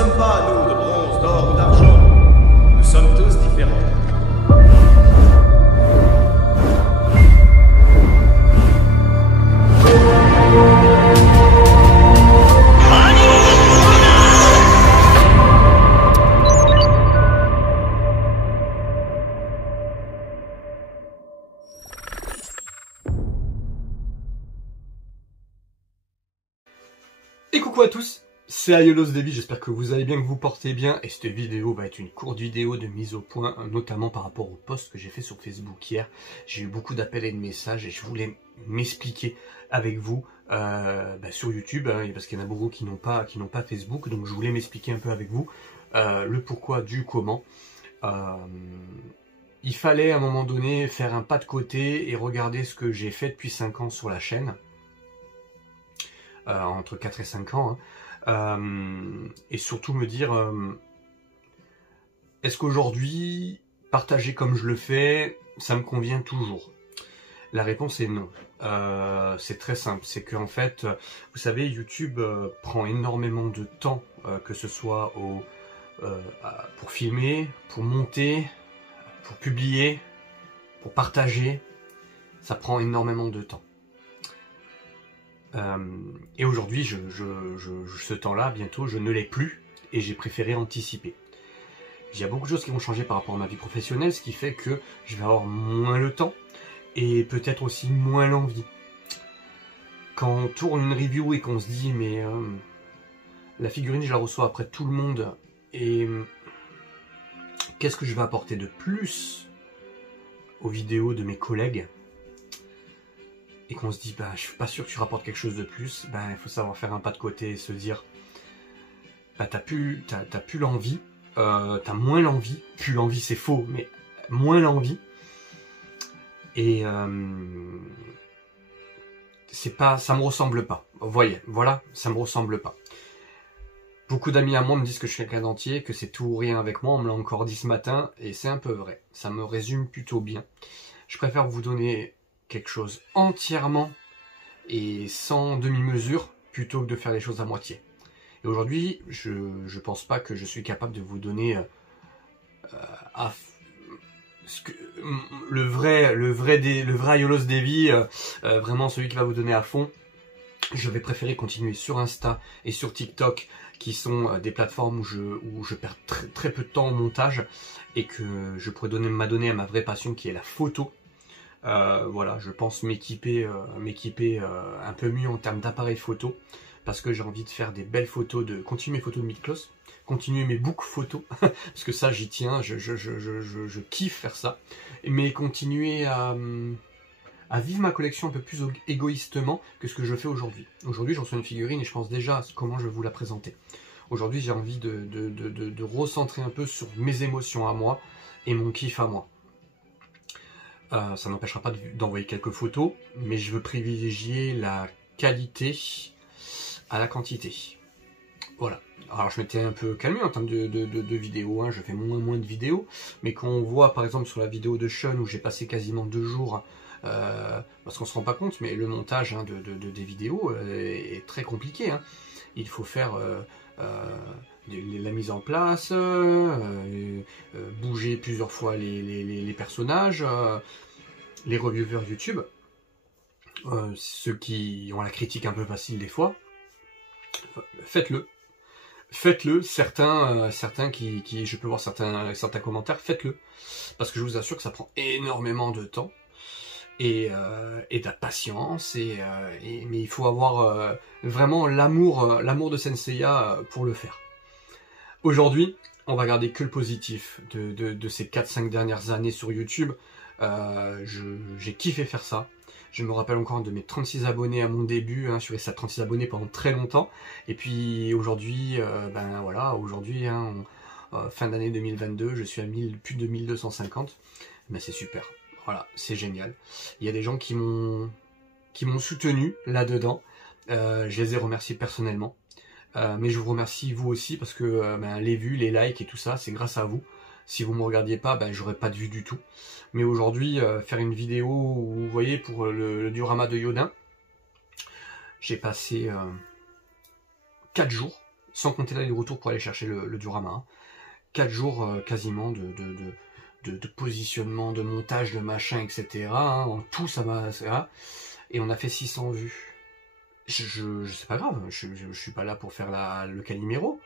sommes pas, nous, de bronze, d'or ou d'argent. Nous sommes tous différents. Et coucou à tous, c'est AyoLostDevi, j'espère que vous allez bien, que vous portez bien, et cette vidéo va être une courte vidéo de mise au point, notamment par rapport au post que j'ai fait sur Facebook hier. J'ai eu beaucoup d'appels et de messages et je voulais m'expliquer avec vous sur YouTube, parce qu'il y en a beaucoup qui n'ont pas Facebook, donc je voulais m'expliquer un peu avec vous le pourquoi du comment. Il fallait à un moment donné faire un pas de côté et regarder ce que j'ai fait depuis 5 ans sur la chaîne. Entre 4 et 5 ans, et surtout me dire est-ce qu'aujourd'hui, partager comme je le fais, ça me convient toujours? La réponse est non. C'est très simple, c'est qu'en fait, vous savez, YouTube prend énormément de temps, que ce soit pour filmer, pour monter, pour publier, pour partager, ça prend énormément de temps. Et aujourd'hui, ce temps-là, bientôt, je ne l'ai plus et j'ai préféré anticiper. Il y a beaucoup de choses qui vont changer par rapport à ma vie professionnelle, ce qui fait que je vais avoir moins le temps et peut-être aussi moins l'envie. Quand on tourne une review et qu'on se dit mais la figurine je la reçois après tout le monde et qu'est-ce que je vais apporter de plus aux vidéos de mes collègues? Et qu'on se dit, bah, je suis pas sûr que tu rapportes quelque chose de plus, bah, il faut savoir faire un pas de côté et se dire, bah, t'as plus l'envie, t'as moins l'envie, plus l'envie c'est faux, mais moins l'envie, et c'est pas, ça me ressemble pas, vous voyez, voilà, ça me ressemble pas. Beaucoup d'amis à moi me disent que je suis quelqu'un d'entier, que c'est tout ou rien avec moi, on me l'a encore dit ce matin, et c'est un peu vrai, ça me résume plutôt bien. Je préfère vous donner quelque chose entièrement et sans demi-mesure plutôt que de faire les choses à moitié. Et aujourd'hui, je pense pas que je suis capable de vous donner le vrai AyoLostDevi, vraiment celui qui va vous donner à fond. Je vais préférer continuer sur Insta et sur TikTok, qui sont des plateformes où je perds très peu de temps au montage et que je pourrais m'adonner à ma vraie passion qui est la photo. Voilà, je pense m'équiper un peu mieux en termes d'appareil photo, parce que j'ai envie de faire des belles photos, continuer mes photos de mid-close, continuer mes book photos, parce que ça j'y tiens, je kiffe faire ça, mais continuer à vivre ma collection un peu plus égoïstement que ce que je fais aujourd'hui. Aujourd'hui je reçois une figurine et je pense déjà à comment je vais vous la présenter. Aujourd'hui j'ai envie de recentrer un peu sur mes émotions à moi et mon kiff à moi. Ça n'empêchera pas d'envoyer quelques photos, mais je veux privilégier la qualité à la quantité. Voilà. Alors je m'étais un peu calmé en termes de vidéos, hein. Je fais moins de vidéos, mais quand on voit par exemple sur la vidéo de Sean où j'ai passé quasiment 2 jours, parce qu'on se rend pas compte, mais le montage des vidéos est très compliqué, hein. Il faut faire la mise en place, bouger plusieurs fois les personnages, les reviewers YouTube, ceux qui ont la critique un peu facile des fois, faites-le. Faites-le, certains qui je peux voir certains commentaires, faites-le. Parce que je vous assure que ça prend énormément de temps et de la patience, mais il faut avoir vraiment l'amour de Senseiya pour le faire. Aujourd'hui, on va garder que le positif de ces 4-5 dernières années sur YouTube. J'ai kiffé faire ça. Je me rappelle encore de mes 36 abonnés à mon début, hein, je suis resté à 36 abonnés pendant très longtemps. Et puis aujourd'hui, ben voilà, aujourd'hui, hein, fin d'année 2022, je suis à plus de 1250. Ben c'est super, voilà, c'est génial. Il y a des gens qui m'ont soutenu là-dedans. Je les ai remerciés personnellement. Mais je vous remercie vous aussi parce que les vues, les likes et tout ça, c'est grâce à vous. Si vous ne me regardiez pas, j'aurais pas de vues du tout. Mais aujourd'hui, faire une vidéo où, vous voyez, pour le diorama de Yodin, j'ai passé 4 jours sans compter l'aller-retour pour aller chercher le diorama. Hein. 4 jours quasiment de positionnement, de montage, de machin, etc. Hein. En tout, ça m'a... Et on a fait 600 vues. C'est pas grave, je suis pas là pour faire le Calimero.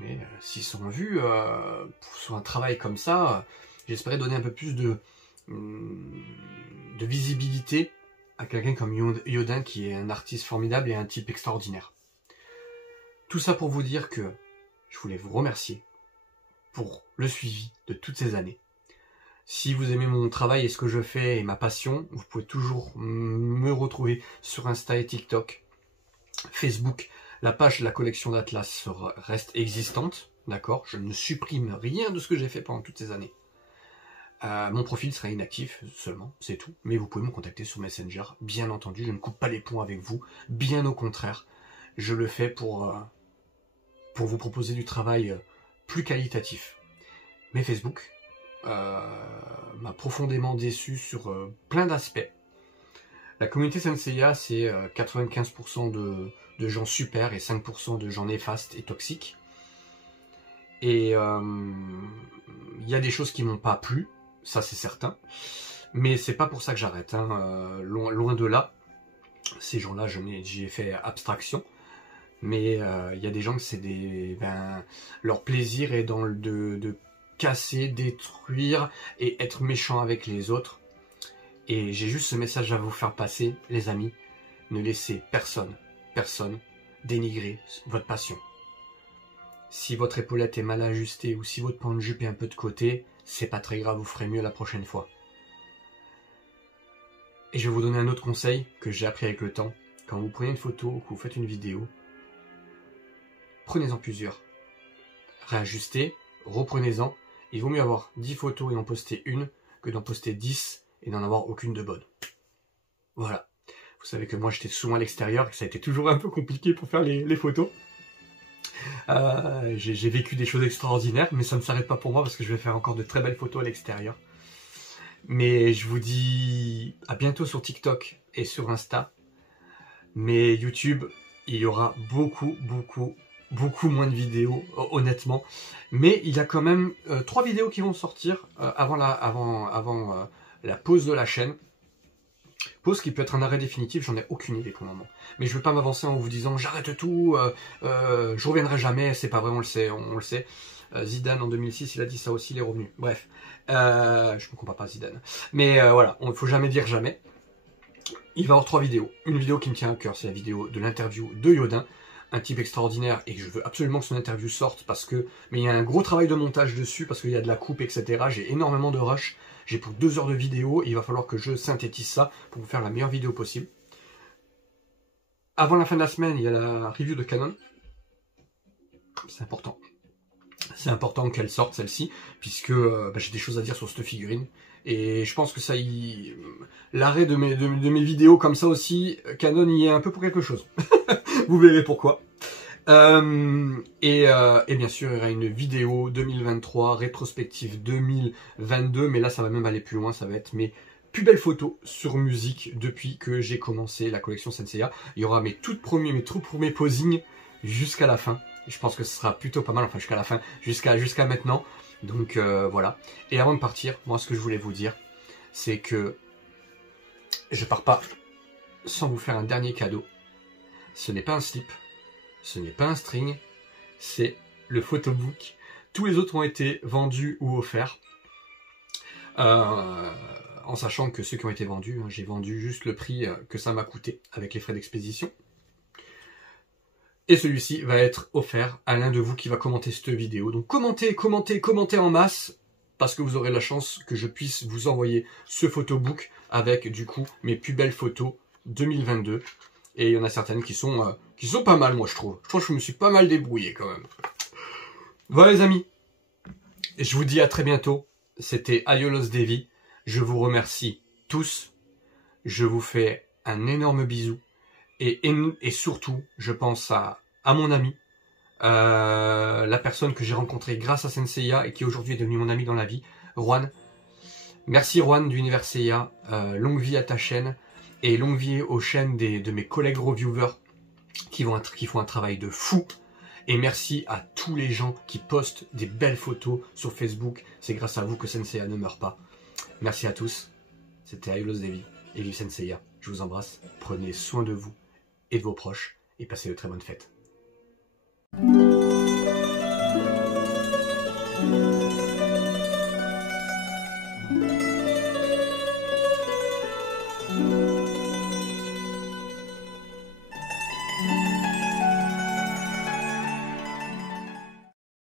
Mais 600 vues, sur un travail comme ça, j'espérais donner un peu plus de visibilité à quelqu'un comme Yodin, qui est un artiste formidable et un type extraordinaire. Tout ça pour vous dire que je voulais vous remercier pour le suivi de toutes ces années. Si vous aimez mon travail et ce que je fais et ma passion, vous pouvez toujours me retrouver sur Insta et TikTok, Facebook. La page de la collection d'Atlas reste existante, d'accord? Je ne supprime rien de ce que j'ai fait pendant toutes ces années. Mon profil sera inactif seulement, c'est tout. Mais vous pouvez me contacter sur Messenger, bien entendu. Je ne coupe pas les ponts avec vous, bien au contraire. Je le fais pour vous proposer du travail plus qualitatif. Mais Facebook m'a profondément déçu sur plein d'aspects. La communauté Senseiya, c'est 95% de gens super et 5% de gens néfastes et toxiques. Et il y a des choses qui m'ont pas plu, ça c'est certain. Mais c'est pas pour ça que j'arrête, hein. Loin de là. Ces gens-là, j'y ai fait abstraction. Mais il y a des gens que c'est leur plaisir est dans de casser, détruire et être méchant avec les autres. Et j'ai juste ce message à vous faire passer, les amis. Ne laissez personne dénigrer votre passion. Si votre épaulette est mal ajustée ou si votre pan de jupe est un peu de côté, c'est pas très grave, vous ferez mieux la prochaine fois. Et je vais vous donner un autre conseil que j'ai appris avec le temps. Quand vous prenez une photo ou que vous faites une vidéo, prenez-en plusieurs. Réajustez, reprenez-en. Il vaut mieux avoir 10 photos et en poster une que d'en poster 10 et d'en avoir aucune de bonne. Voilà. Vous savez que moi j'étais souvent à l'extérieur et que ça a été toujours un peu compliqué pour faire les photos. J'ai vécu des choses extraordinaires, mais ça ne s'arrête pas pour moi parce que je vais faire encore de très belles photos à l'extérieur. Mais je vous dis à bientôt sur TikTok et sur Insta. Mais YouTube, il y aura beaucoup moins de vidéos, honnêtement. Mais il y a quand même 3 vidéos qui vont sortir avant la pause de la chaîne. Pause qui peut être un arrêt définitif, j'en ai aucune idée pour le moment. Mais je ne veux pas m'avancer en vous disant j'arrête tout, je reviendrai jamais, c'est pas vrai, on le sait. Zidane en 2006, il a dit ça aussi, il est revenu. Bref, je ne comprends pas Zidane. Mais voilà, il ne faut jamais dire jamais. Il va y avoir 3 vidéos. Une vidéo qui me tient à cœur, c'est la vidéo de l'interview de Yodin, un type extraordinaire, et je veux absolument que son interview sorte parce que... Mais il y a un gros travail de montage dessus, parce qu'il y a de la coupe, etc. J'ai énormément de rush. J'ai pour 2 heures de vidéo, et il va falloir que je synthétise ça pour vous faire la meilleure vidéo possible. Avant la fin de la semaine, il y a la review de Canon. C'est important. C'est important qu'elle sorte, celle-ci, puisque j'ai des choses à dire sur cette figurine. Et je pense que ça l'arrêt de mes vidéos comme ça aussi, Canon y est un peu pour quelque chose. Vous verrez pourquoi. Et bien sûr, il y aura une vidéo 2023, rétrospective 2022, mais là ça va même aller plus loin, ça va être mes plus belles photos sur musique depuis que j'ai commencé la collection Senseiya. Il y aura mes tout premiers posings jusqu'à la fin. Je pense que ce sera plutôt pas mal, enfin jusqu'à la fin, jusqu'à maintenant. Donc voilà. Et avant de partir, moi ce que je voulais vous dire, c'est que je pars pas sans vous faire un dernier cadeau. Ce n'est pas un slip. Ce n'est pas un string, c'est le photobook. Tous les autres ont été vendus ou offerts. En sachant que ceux qui ont été vendus, j'ai vendu juste le prix que ça m'a coûté avec les frais d'expédition. Et celui-ci va être offert à l'un de vous qui va commenter cette vidéo. Donc commentez en masse, parce que vous aurez la chance que je puisse vous envoyer ce photobook avec du coup mes plus belles photos 2022. Et il y en a certaines qui sont pas mal, moi je trouve. Je trouve que je me suis pas mal débrouillé quand même. Voilà les amis. Je vous dis à très bientôt. C'était Aiolos Devi. Je vous remercie tous. Je vous fais un énorme bisou. Et surtout, je pense à mon ami. La personne que j'ai rencontrée grâce à Senseiya et qui aujourd'hui est devenue mon ami dans la vie. Juan. Merci Juan d'Univers Seiya. Longue vie à ta chaîne. Et longue vie aux chaînes de mes collègues reviewers qui font un travail de fou Et merci à tous les gens qui postent des belles photos sur Facebook. C'est grâce à vous que Senseiya ne meurt pas. Merci à tous. C'était I Lost Devi et vive Senseiya. Je vous embrasse. Prenez soin de vous et de vos proches et passez de très bonnes fêtes.